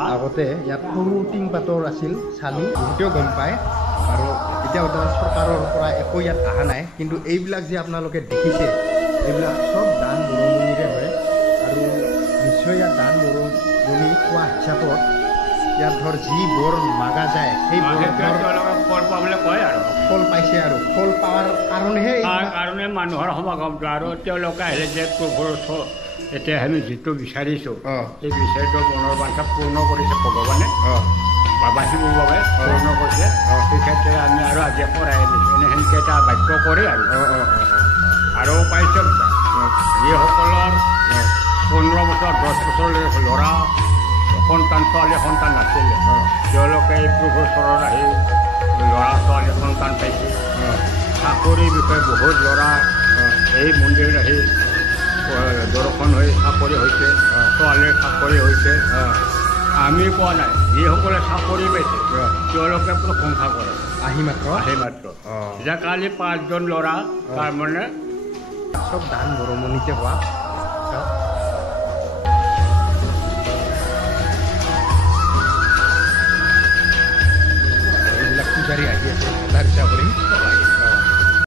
আগতে ইয়াত সৰু টিং পাতৰ আছিল চালি বহুতেও গম পায় আৰু এতিয়া বৰ্তমান চৰকাৰৰ পৰা একো ইয়াত অহা নাই কিন্তু এইবিলাক যে আপোনালোকে দেখিছে এইবিলাক চব দান বৰঙণিৰে হয় আৰু নিশ্চয় ইয়াত দান বৰঙণি কোৱা হিচাপত ইয়াত ধৰ যি বৰ মাগা যায় সেই ফল পাবলৈ কয় আৰু ফল পাইছে আৰু ফল পাৱাৰ কাৰণেহে কাৰণে মানুহৰ সমাগমটো আৰু তেওঁলোকে আহিলে যে প্ৰভুৰ এতিয়া আমি যিটো বিচাৰিছোঁ সেই বিচাৰটো মনৰ বাঞ্ছা পূৰ্ণ কৰিছে ভগৱানে বাবা শিৱৰ বাবে পূৰ্ণ কৰিছে সেই ক্ষেত্ৰত আমি আৰু আজি কৰাই দিছোঁ সেনেকৈ এটা বাক্য কৰে আৰু পাইছে যিসকলৰ 15 বছৰ 10 বছৰলৈকে ল'ৰা সন্তান ছোৱালী সন্তান নাছিলে তেওঁলোকে এই প্ৰভুৰ ওচৰত আহি ল'ৰা ছোৱালী সন্তান পাইছে চাকৰিৰ বিষয়ে বহুত ল'ৰা এই মন্দিৰত আহি দৰ্শন হৈ চাকৰি হৈছে ছোৱালীৰ চাকৰি হৈছে আমি পোৱা নাই যিসকলে চাকৰি পাইছে তেওঁলোকে প্ৰশংসা কৰে আহি মাত্ৰ এতিয়া কালি 5 জন ল'ৰা তাৰমানে চব দান বৰঙণিতে হোৱা এইবিলাক পূজাৰী আহি আছে